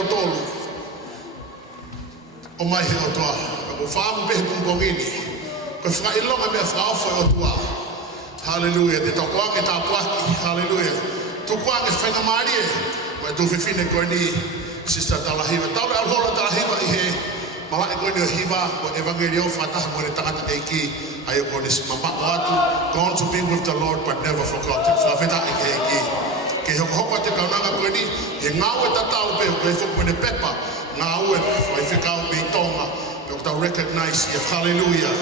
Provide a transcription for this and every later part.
tau tolu. O mai he o toa. Ka mo whaamu pehe pumpongini. Ko whaka ilonga mea whaofo o toa. Hallelujah. Te tau koange tā puaki. Hallelujah. Tu koange whainga maarie. Mai tu whiwhine koe ni Sister Talahiva. Taure alhola Talahiva i he. Malaki koe ni o hiva o evangelio whataha mo ne tangata eiki. Ayo koe ni mamako atu. Gone to be with the Lord but never forgotten. Whawheta eiki. Ke hoko te kaunanga koe ni. He ngāue tatau pe. Koe whuku ne pepa. Ngāue. Whai whikau me i tonga. Pe o tau recognize if hallelujah.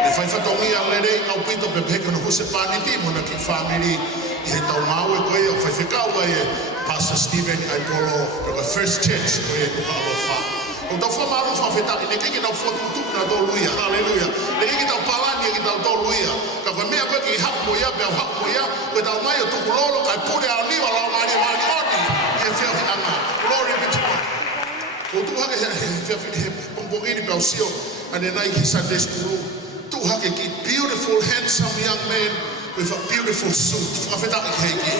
E whaifatongia lere au pito pe peka no huse pāniti mona ki whamiri i he tau maue koe o whaifekau e Pastor Stephen Aipolo o the First Church koe e kupalo wha. O tau whamaru whawheta i ne kiki tau whotukutuk na tau luia, hallelujah. Ne kiki tau palani e ki tau luia. Ka koe mea koe ki hapu mo ia, pia hapu mo ia, koe tau mai o tuku lolo kai pure au niwa lau maari maari oni i e whiahi anga. Glory be to God. O tu hake he pompongini pe au sio ane nai ki Sunday School. Tuhake ki beautiful, handsome young man with a beautiful suit. Whawhetaki heiki.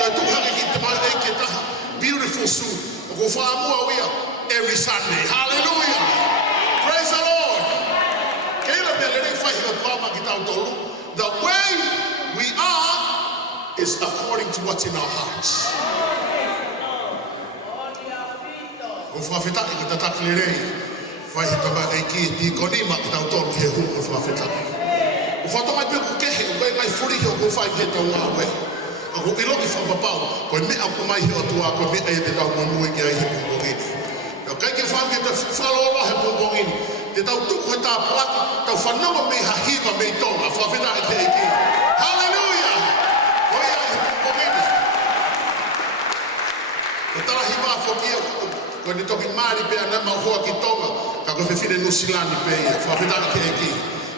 Tai tuhake ki te mai eike taha, beautiful suit. O ko whaamua wia every Sunday. Hallelujah! Praise the Lord! Keila mea lere whaihi o tuama ki tau tolu. The way we are is according to what's in our hearts. O whawhetaki ki tataki lerei. Vai tama eiki ti konima ki tau tolu he hu o whawhetaki. O whatonga pe ku kehe o koe ngai furi heo ko whai he tau ngā we. A ko iloki whapapau, koe mea ko mai heo tua, koe mea e te tau monui ki ai he pumpongini. Nau kai ke whange te whalola he pumpongini, te tau tuku he tā puaki, tau whanama me hahiva me i tonga, whawhetaki te eiki. Hallelujah! Koe ai he pumpongini. O tarahiva whokia, koe ni toki maari pea na mauhoa ki tonga, ka koe whiwhine nusilani pea, whawhetaki te eiki.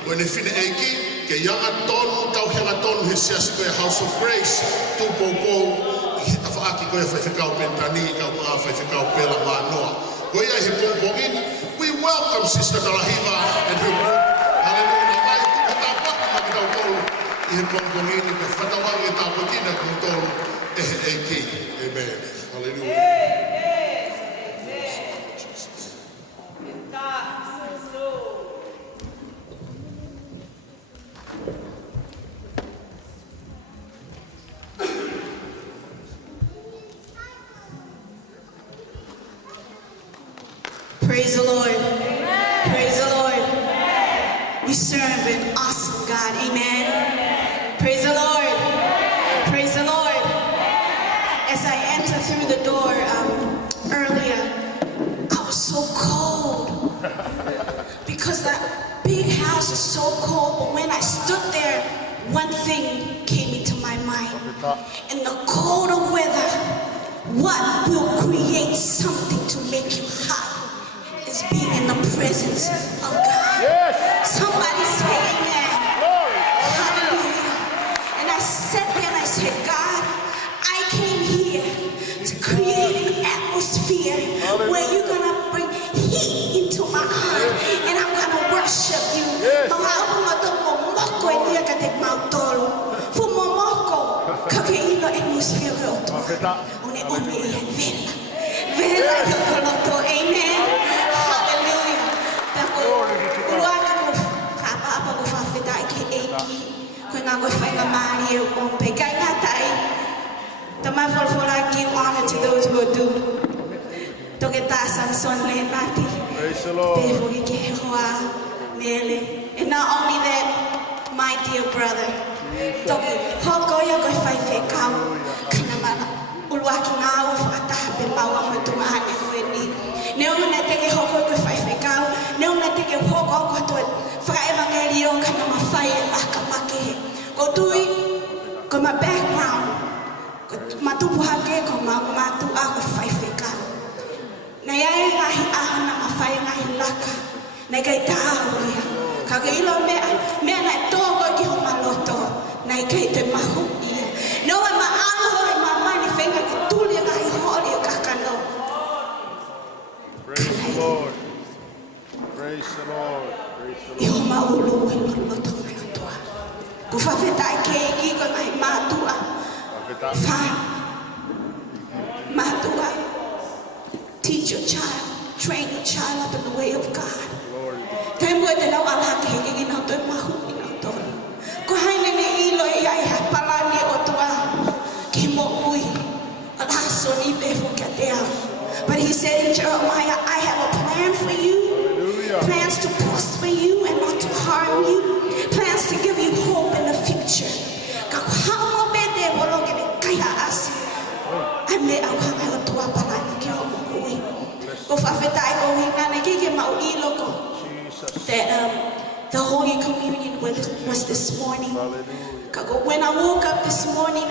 Koe ne whine eiki, ke yanga tonu, tau henga tonu he siasi koe House of Grace, tu pou, i he tawhaaki koe whaiwhikau pentani, kau maa whaiwhikau pela maa noa. Koe ai he pompongini, we welcome Sister Talahiva and her group. Hallelujah, na mai tuku tā paki maki tau tolu, i he pompongini, ke whatawangi e tā pakina kau tolu, e he eiki. Amen. Hallelujah. Praise the Lord. Amen. Praise the Lord. Amen. We serve an awesome God. Amen. Amen. Praise the Lord. Amen. Praise the Lord. Amen. As I enter through the door earlier, I was so cold because that big house is so cold. But when I stood there, one thing came into my mind. In the colder weather, what will create something to make you hot? Is being in the presence of God. Yes. Somebody say amen. Glory. Hallelujah. And I sat there and I said, God, I came here to create an atmosphere where you're going to bring heat into my heart and I'm going to worship you. Yes. Amen. Honor to those who are due. Praise the Lord. And not only that, my dear brother, my background, na yai ngahi ahana mafai ngahi laka na kai tahuia kagailo me na togo ki ho maloto na kai te mahu ia no ma alo hore mama ni fenga ki tuli ngahi hore kakano. Praise the Lord. Praise the Lord. Praise the Lord. Yo ma ulu loto ngai toa ku fa feta ke ki ko ngai matua fa matua Teach your child, train your child up in the way of God. But he said in Jeremiah, I have a plan for you, plans to prosper you and not to harm you, plans to give you hope in the future. That the Holy Communion was this morning. When I woke up this morning,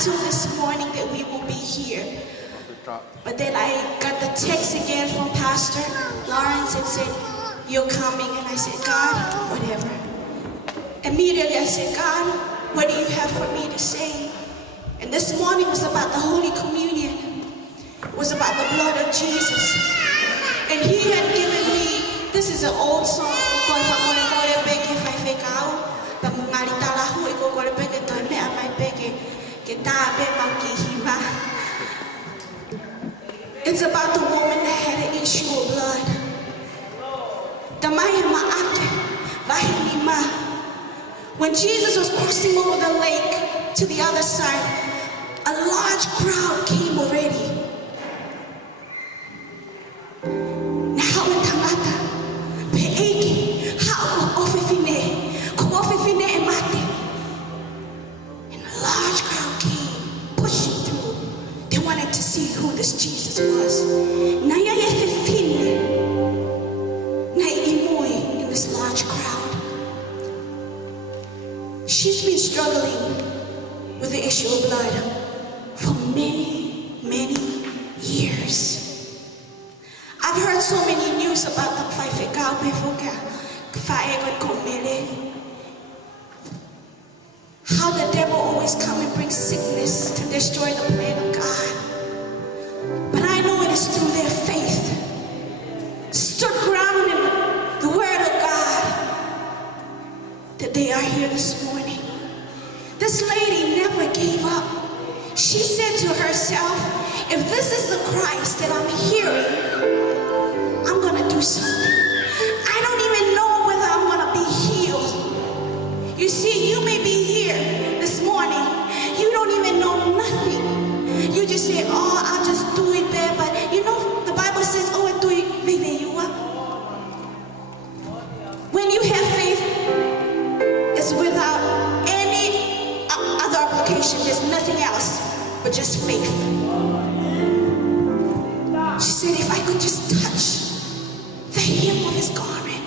until this morning that we will be here. But then I got the text again from Pastor Lawrence and said, you're coming. And I said, God, whatever. Immediately I said, God, what do you have for me to say? And this morning was about the Holy Communion. It was about the blood of Jesus. And he had given me, this is an old song. It's about the woman that had an issue of blood. When Jesus was crossing over the lake to the other side, a large crowd came already. And a large crowd came, pushing through. They wanted to see who this Jesus was. In this large crowd. She's been struggling with the issue of blood for many, many years. I've heard so many news about the how the devil always come and bring sickness to destroy the plan of God. But I know it is through their faith, stood ground in the word of God, that they are here this morning. This lady never gave up. She said to herself, if this is the Christ that I'm hearing, I'm going to do something. I don't even know whether I'm going to be healed. You see, you may be here this morning. You don't even know nothing. You just say, oh, I'll just do it there. But you know, the Bible says, oh, do it where you are. When you have faith, it's without any other application. There's nothing else but just faith. She said, if I could just touch the hem of his garment,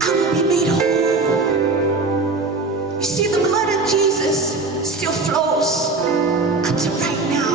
I will be made whole. You see, the blood of Jesus still flows until right now.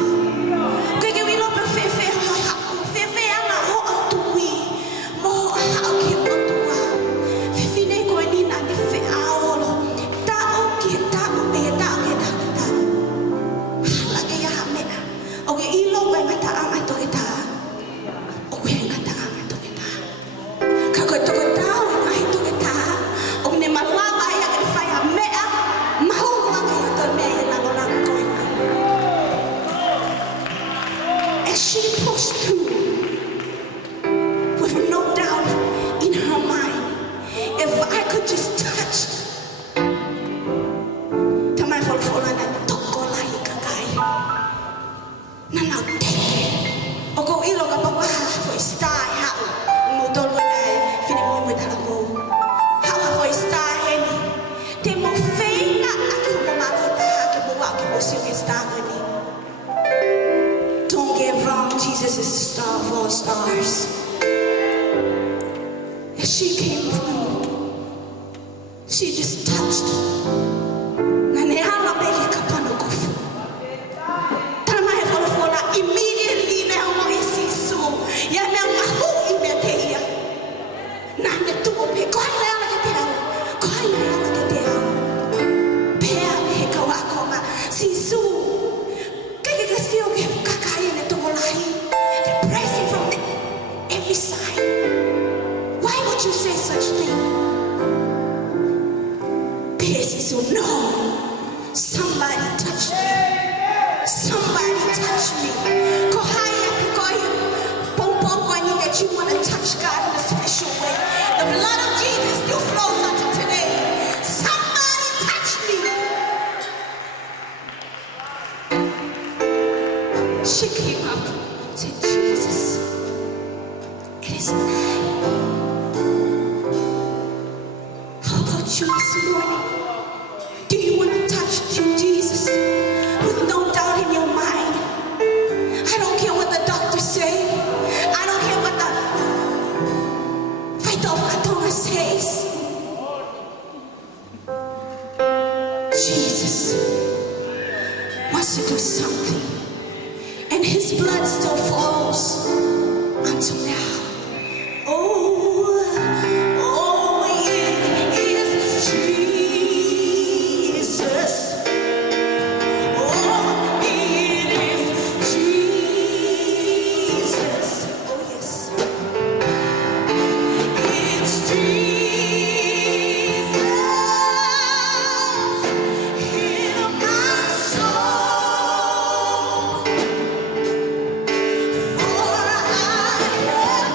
Don't get wrong, Jesus is the star of all stars. And she came through. She just touched. Immediately now, pressing from every side. Why would you say such thing? So no, somebody touched me. Somebody touched me. that you want to touch God in a special way, the blood of Jesus still flows unto today. Somebody touch me. She came up and said, Jesus, it is I. How about you this morning? Do you want to touch Jesus with no doubt in your mind? I don't care what the doctors say. I don't care what the Faitopatoma says. Jesus wants to do something, and his blood still flows until now. Oh, it is Jesus. Oh, it is Jesus. Oh, yes. It's Jesus in my soul. For I have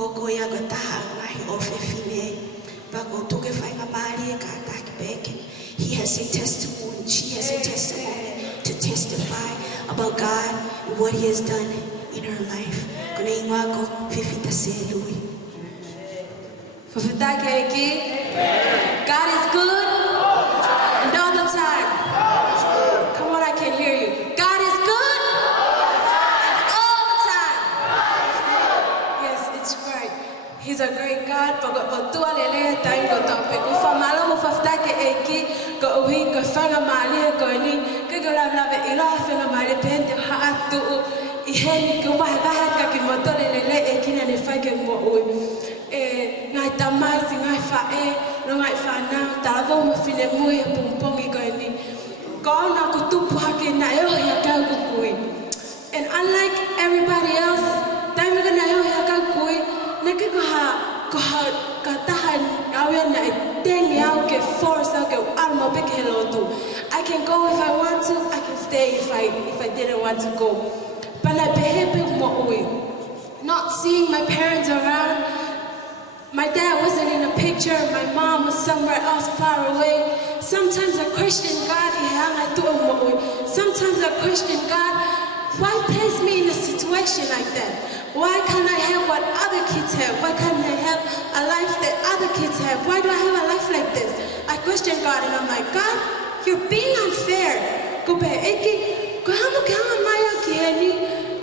hoko ia ka taha ngai o fefine. Pako toke whainga maari e ka taki beke. He has a testimony, she has a testimony to testify about God and what He has done in her life. Kona ingoa ko fifita se lui. Fafitake eki. God is good and all the time. Come on, I can hear you. God is good and all the time. Yes, it's right. He's a great God. Pag otua lele time ko tope ko famalo mo fafitake eki ko uhi ko fanga mali ko ni ko la la ve ila fanga mali pente ha atu iheni ko wa ka ki motole lele eki na ne fake mo ui. Ngai tamai ngai fae no ngai fana tavo mo fine mo e pompongi ko ni ko na ko tupu hake na yo ya ka ko kui. And unlike everybody else, time ga na yo ya ka kui na ke ko ka tahan awe na teng ya ke force ke alma be ke lotu. I can go if I want to, I can stay if I didn't want to go. But I behave mo ui. Not seeing my parents around. My dad wasn't in a picture, my mom was somewhere else far away. Sometimes I question God, sometimes I question God, why place me in a situation like that? Why can't I have what other kids have? Why can't I have a life that other kids have? Why do I have a life like this? I question God and I'm like, God, you're being unfair.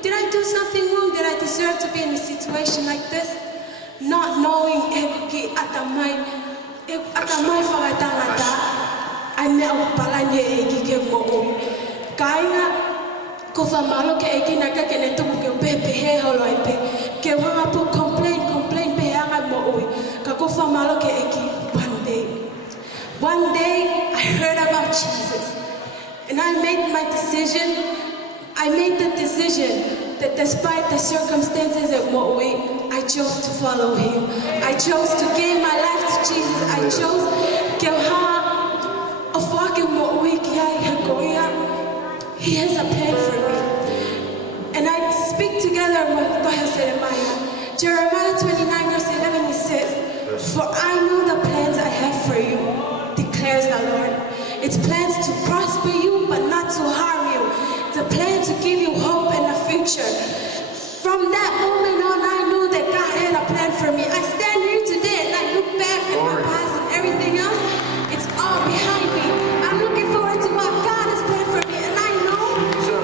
Did I do something wrong? Did I deserve to be in a situation like this? Not knowing eki atamai whakatangata ai mea o palane eki ke mo'ui. Kainga ko whamalo ke eki naka ke ne tuku ke pepe he holo ai pe. Ke wanga po complain pe hanga mo'ui. Ka ko whamalo ke eki one day. One day I heard about Jesus and I made the decision that despite the circumstances at Mo'ui, I chose to follow Him. I chose to give my life to Jesus. I chose to walk in Mo'ui. He has a plan for me. And I speak together with Jeremiah. Jeremiah 29 verse 11, he says, "For I know the plans I have for you, declares the Lord. It's plans to prosper you, but not to harm you. It's a plan to give you hope and a future." From that moment on, I knew that God had a plan for me. I stand here today and I look back at my past and everything else, it's all behind me. I'm looking forward to what God has planned for me. And I know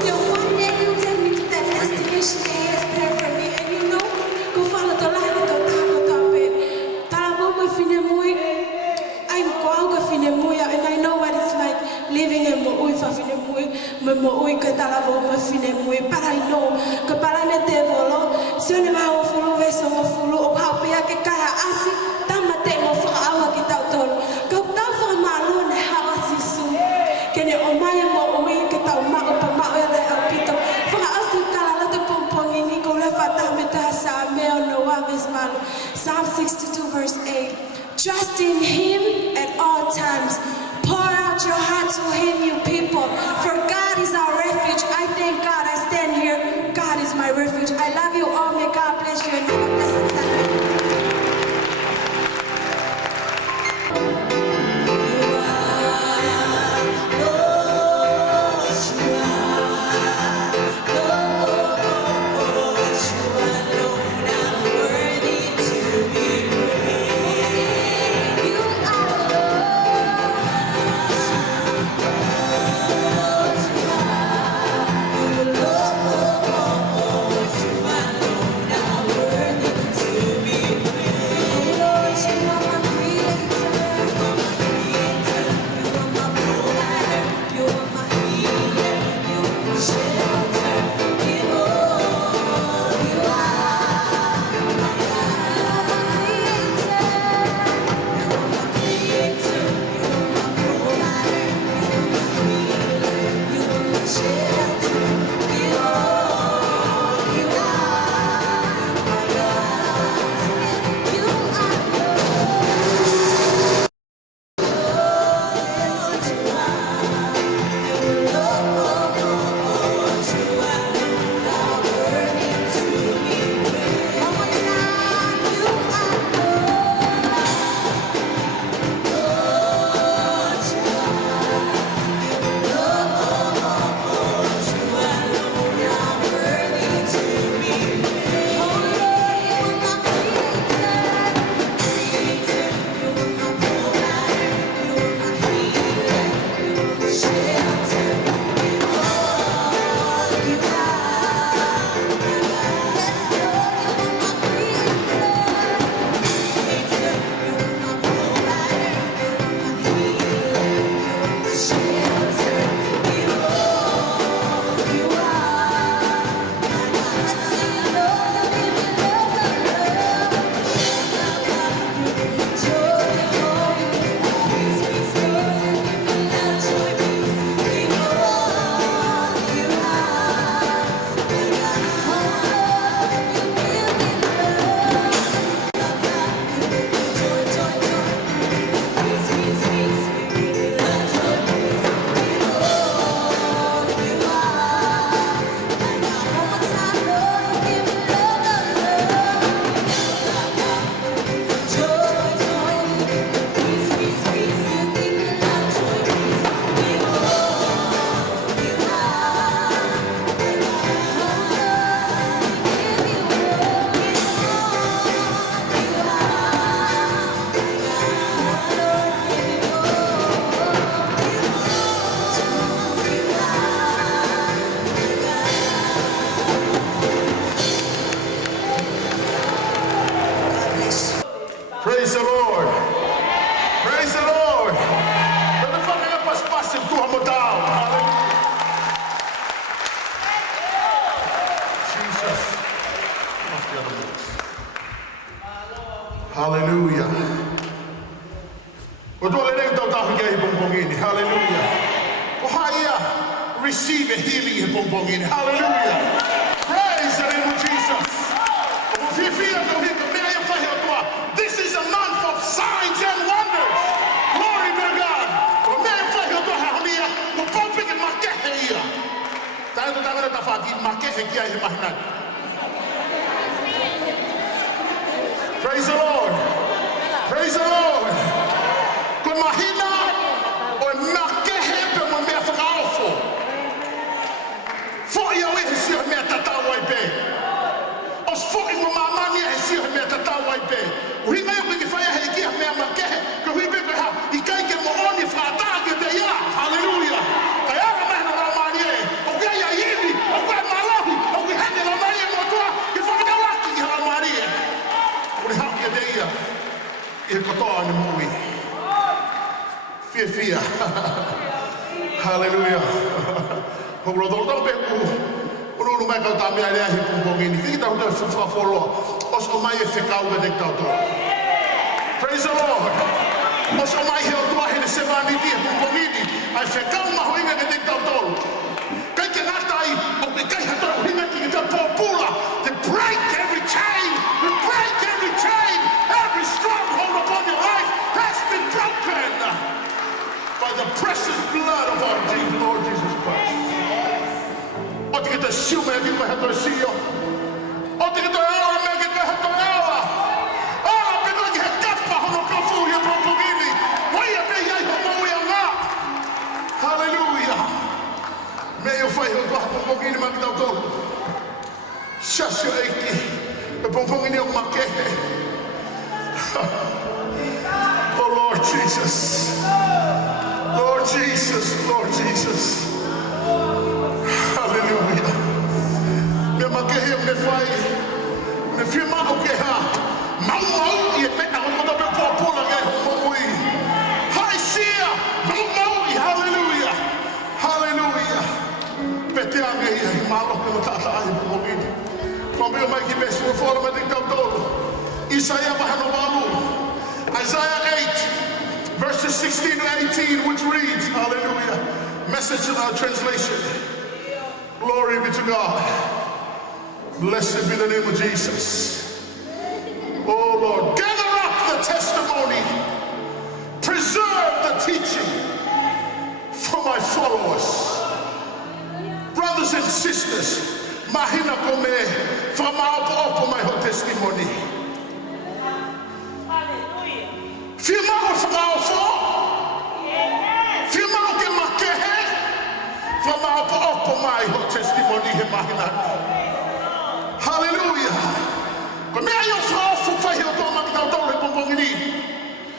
that one day He'll take me to that destination that He has planned for me. And you know, go follow the light of the and I know what it's like living in Mo'ui Fafinemui, Mo'ui Katalavo, Mafinemui, but I know Kaparane Tevolo, Sunema Fulu, Veso Fulu, Hapia Kaya Asi, Tamate Mofa Kitauton, Kaptafa Malone, Hawasisu, Can you Omaya Mo'ui, Katama, Pama, Pito, for us to Kalata Pompong, Nicola Fatameta, Sameo, Noah, Vismal, Psalm 62, verse 8. Trust in Him at all times. Pour out your heart to Him, you people. For God is our refuge. I thank God. I stand here. God is my refuge. I love you all. May God bless you and have a blessed Sunday. Praise the Lord. Praise the Lord. Quando fala que as pastas turma down. Jesus. Hallelujah. Hallelujah. Receive a healing. Hallelujah. Praise the name of Jesus. This is a month of signs and wonders. Glory be to God. Praise the Lord. Praise the Lord. Fear. Hallelujah. Praise the Lord. To break every chain, every stronghold upon your life has been broken by the precious blood of our Lord Jesus Christ. Hallelujah. May you fight your God. Shut your aching. Oh Lord Jesus. Lord Jesus, Lord Jesus. Hallelujah. Me makehe me fai. Me firma o que ha. Mau e me na o do popola que moi. Hai sia. Mau hallelujah. Hallelujah. Petiame e malo que tata ai pomini. Como mai que ves por fora me dictador. Isaiah bahanovalu. Isaiah 8 verses 16 to 18, which reads, hallelujah, message translation. Glory be to God. Blessed be the name of Jesus. Oh Lord, gather up the testimony, preserve the teaching for my followers. Brothers and sisters, mahina kome, famao my whole testimony. Firma o frau for. Firma o que makehe. Firma o my testimony he mahina. Hallelujah. Come here your frau for fa he to makita to le pompongini.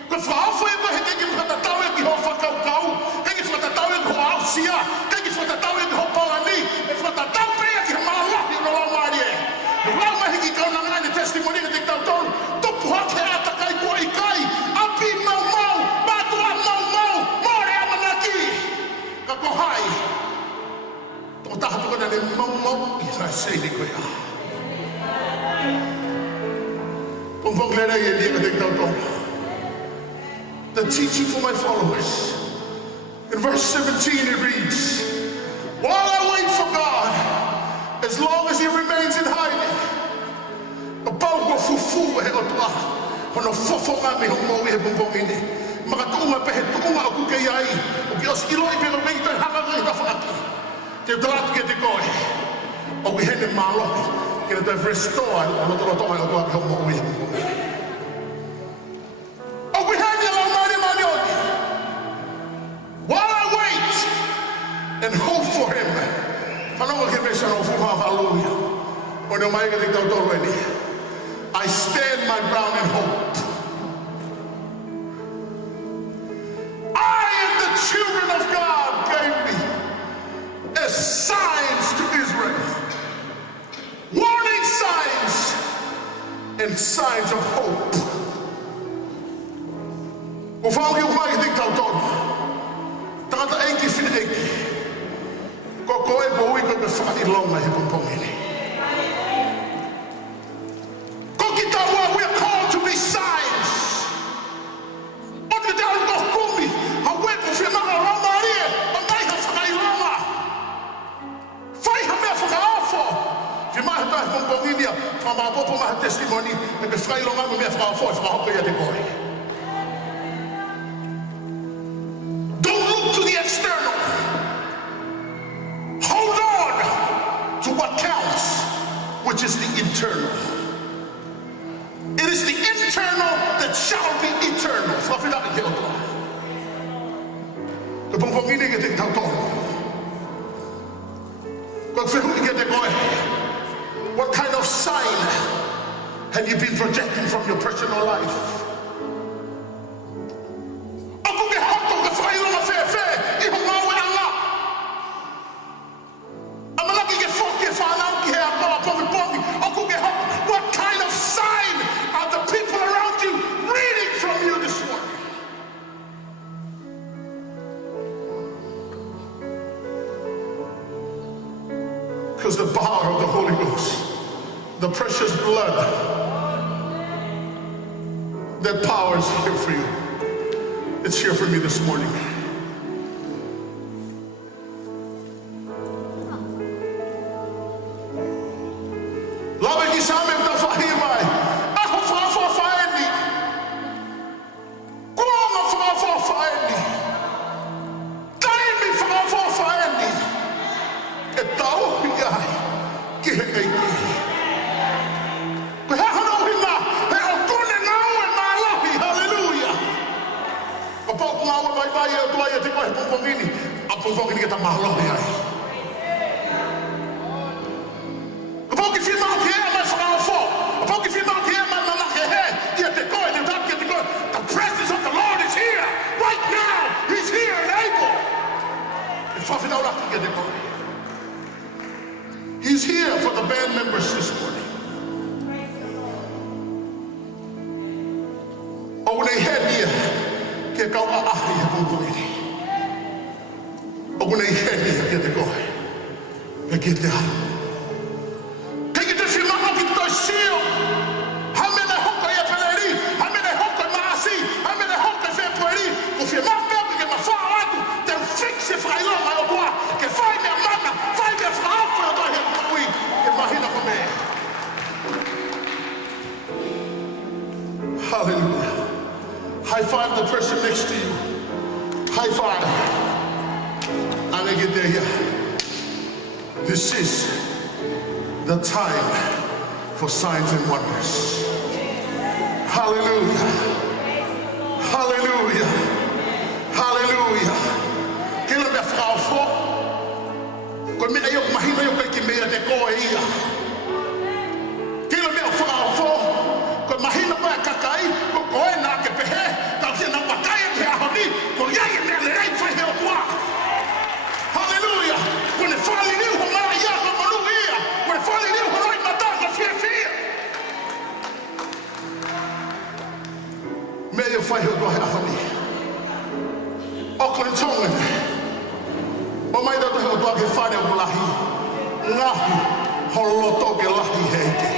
Ko frau for e he ke mata tawe ki ho fa kau kau. Ke fa ta tawe ko ausia. Ke fa ta tawe ko polani. E fa ta tawe ki malo ni no marie. Lo ma he ki ka na ngani testimony ke ta to to po ke ata kai ko ikai. The teaching for my followers. In verse 17 it reads, while I wait for God, as long as he remains in hiding, ono fofo nga me homo e bombongini makatunga pe tunga aku ke ai o que os ilo e pelo bem tá hanga da faki te drat que te coi o we hende malo que te restore o no to toma o to homo e o we hende la mani manioni while I wait and hope for him falou que veja no fumo hallelujah o no mai que te dá already I stand my ground in hope. I and the children of God gave me as signs to Israel. Warning signs and signs tauton. Tangata eiki fina eiki. Ko koe mo ui koe me whakailonga he pumpongini. Ko ki taua, we are called to be signs. O te tau ko kumi, ha wepo whiamanga rama rie, o mai ha whakailonga. Whai ha mea whakaofo. Whiamahe tae pumpongini a, whamapopo maha testimoni, me me whakailonga me mea whakaofo, e whakahoko ia te koe. Don't look to the external. Hold on to what counts, which is the internal. It is the internal that shall be eternal. What kind of sign have you been projecting from your personal life? What kind of sign are the people around you reading from you this morning? Because the power of the Holy Ghost, the precious blood, that power is here for you. It's here for me this morning. The presence of the Lord is here right now. He's here and able. He's here for the band members this morning. Hallelujah. High five the person next to you. High five. And I get there here. This is the time for signs and wonders. Hallelujah. Hallelujah. Hallelujah. Kila me frau for. Kon me ayok mahina yo kay kimea de ko ia. Kila me frau for. Kon mahina pa kakai ko koe na ke pehe ka tia na pakai pe ahoni ko ia ye me le rai fa he otua. Hallelujah. Kon e fali ni ho mara ia ko malu ia. Kon e fali ni ho roi mata ka fia. Me ye fa he otua ahoni. Auckland Tongan. O mai da ho otua ke fa ne o lahi. Ngahi holoto ke lahi heike.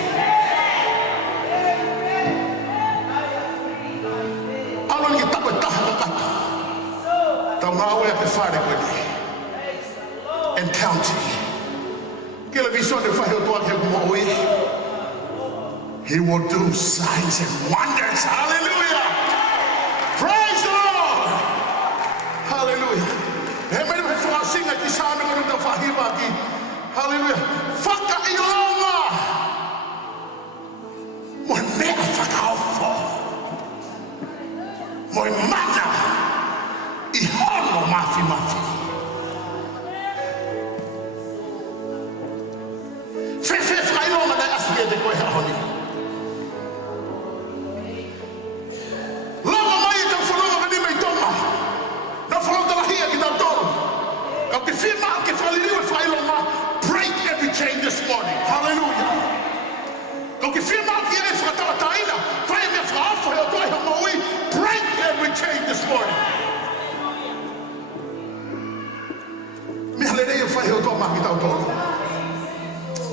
And county. He will do signs and wonders. Hallelujah. Praise the Lord. Hallelujah. Hallelujah. Faka ilonga. Monea faka ofo. Moi mana. Ihono mafi. Fefe frailonga da asbia de koe hahoni. Lama mai te whanonga kani mei toma. Na whanonga lahia ki tau toro. Kau ke whima ke whaliriwe frailonga. Break every chain this morning. Hallelujah. Kau ke whima ki ere whakatawa taina. fai o tō maki tau tōru.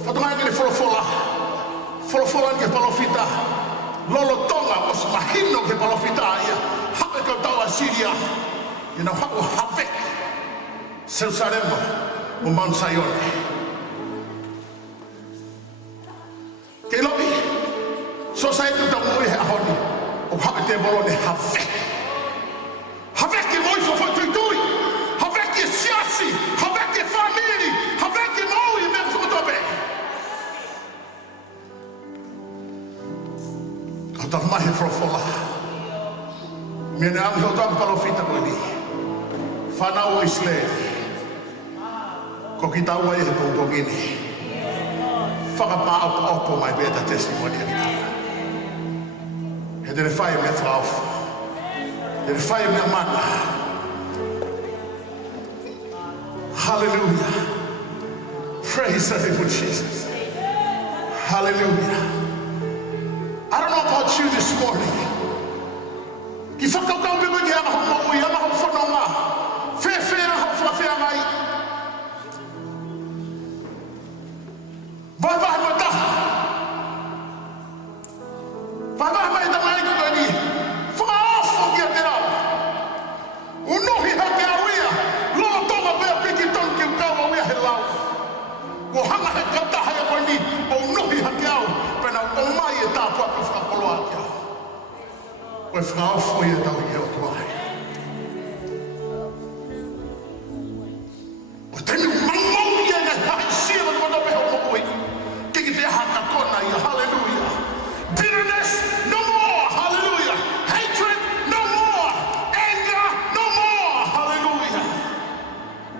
Whatunga ngini wholofola ni ke palofita. Lolo tonga o sa mahino ke palofita ia. Hape kau tau a Syria. Ina hako hapek. Jerusalema o Mount Zion. Ke lopi. So sa itu tau mui he ahoni. O hape te volo ne hapek. Hapek ke moi fo tui. Hapek ke siasi. Hapek ke famili. Hapek ke moi me kotobe. Kau tau mahi frofola. Mene ami o tau palofita ko ni. Whanau o Israel. Ko ki tau ai he pōpōngini. Whakapāopo mai beta testimony a kita. He tere whai mea whaofu. Tere whai mea mana. Hallelujah. Praise the name of Jesus. Hallelujah. I don't know about you this morning. Ki whakaukau pepe ki ama homo ui, ama homo whanonga. Whewhera homo whawhea ngai. Vai mai taha. Vai mai ta mai ko ni. Whaafo ki a te rau. Unohi ha ke awia. Lo tonga pea piki ton ki ukau awia he lau. Ko hanga he kataha e ko ni. O unohi ha ke au. Pena o mai e tāpua ki whakapoloa ki au. O e whaafo i e tau i o tuai. O tenu mamau i e ne hai sira ko to peho mo ui. Kiki te haka kona i hallelujah. Bitterness no more, hallelujah. Hatred no more. Anger no more, hallelujah.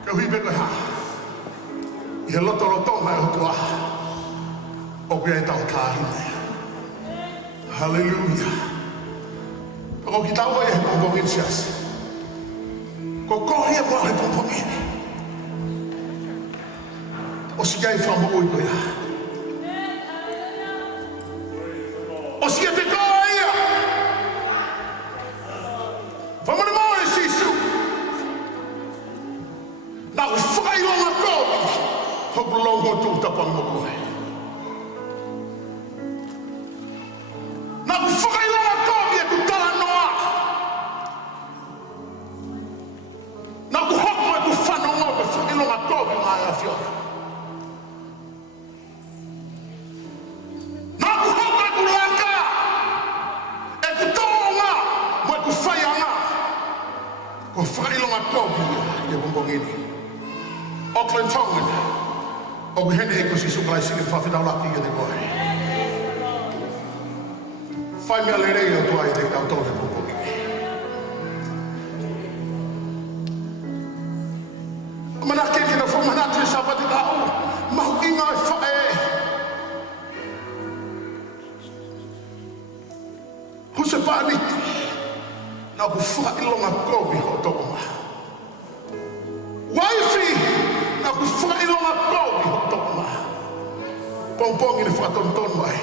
Ka hui pe koe ha. I he loto tonga e hotua. O kia e tau kāhine. Hallelujah. Ko ki tau ai he pōpōngini sias. Ko kohi e mua he pōpōngini. O si gai whamu ui koe ha. O si te koa ia. Whamana mau e sisu. Nā u whakailonga koe. Hoku longo tūtapa mo koe. Nā u whakailonga koe e ku tala noa. Nā u hoko e ku whanonga e whakailonga koe ngā e a whiota. Ko whakailonga kopi i e bombongini. Auckland Tongan. O ku hene e ko si sukalai sini whawhitau laki i te koe. Whai mea le rei o tua i te tau tō he bombongini. Mana keki na whamanatu e sapati ka au. Mahu inga e whae. Huse pāniti. Nā ku whakailonga kopi ho toko ma. Waifi, nā ku whakailonga kopi ho toko ma. Pongpongi ni whakatonton mai.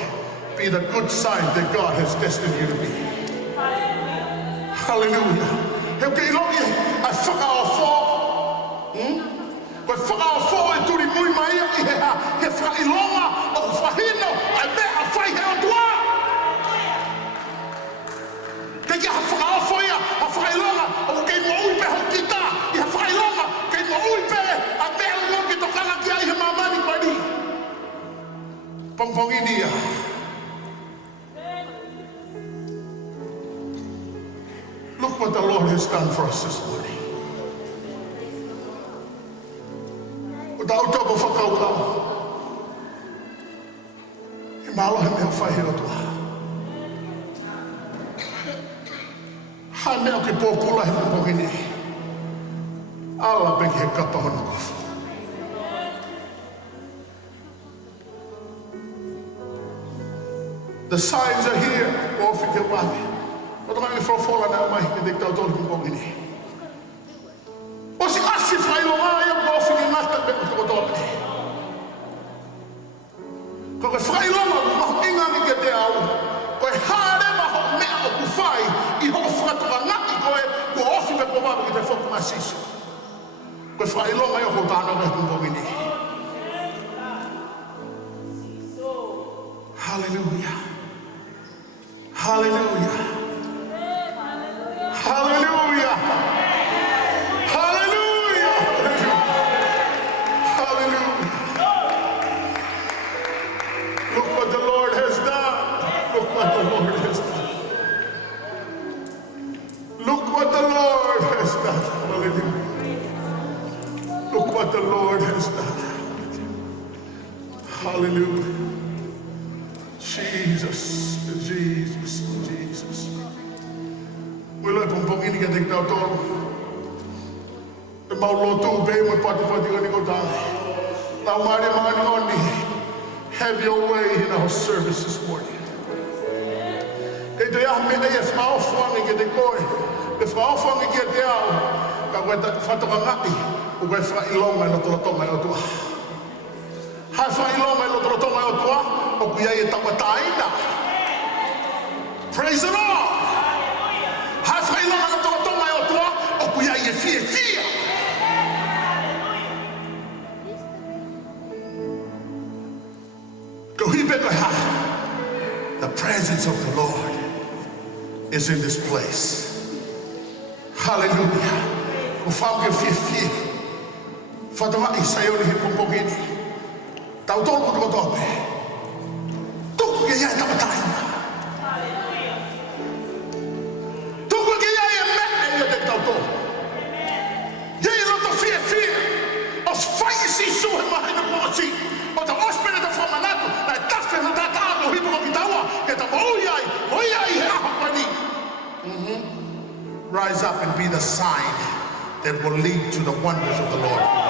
Be the good sign that God has destined you to be. Hallelujah. Heu ke ilongi ai whakaofo. Koe whakaofo e turi mui mai i he whakailonga o whahino ai mea whai he o tua. Te kia ha whakaofo ia, ha whakailonga, o kei mo ui pe ho kita, i ha whakailonga, kei mo ui pe, a mea longi tokana ki ai he mamani koe ni. Pongpongini ia. Look what the Lord has done for us this morning. O tau topo whakaukau. I malo he mea whai he o tua. Hai mea ke pōpula he pōpongini. Ala beki he kapa hono kofu. The signs are here. Ofi ke waki. O tonga ni whawhola nā mai ke te tau tōli pōpongini. O si asi whailonga ia ofi ke ngata pe o toko tōpini. Ko ke whailonga ku mahu ingani ke te au. Koe hāre maho mea o ku whai i hoko whakatoka ngati koe kua ofi pe pōpapa ki te whoku ngā sisu. Koe whailonga i o kotana me kumpongini. Hallelujah. Hallelujah. Hallelujah. Hallelujah. Hallelujah. Look what the Lord has done. Look what the Lord has done. Look what the Lord has done. Hallelujah. Look what the Lord has done. Hallelujah. Jesus, Jesus, Jesus. Wala pumpong ini kating tao to. E maulotu be mo pati ngani ko ta. Tao mari mga ngoni. Have your way in our service this morning. E te ya me e frau fongi ke te koi. E frau fongi ke te au. Ka koe ta whatoka ngati. O koe wha ilonga i loto tonga i o tua. Hai wha ilonga i loto tonga i o tua. O kuia i tapataina. Praise the Lord. Hai wha ilonga i loto tonga i o tua. O kuia i fie fia. The presence of the Lord is in this place. Hallelujah. Ufam ke fie. Fatama isayo ni hipumpogini. Tau tol ko tope. Tuk ke ya tamatay. Tuk ke ya me e de tau to. Ye lo to fie. Os fai si su ma na posi. O ta ospene da famanato, na tafe no tata no hipo kitawa, ke ta oyai he ahapani. Rise up and be the sign that will lead to the wonders of the Lord.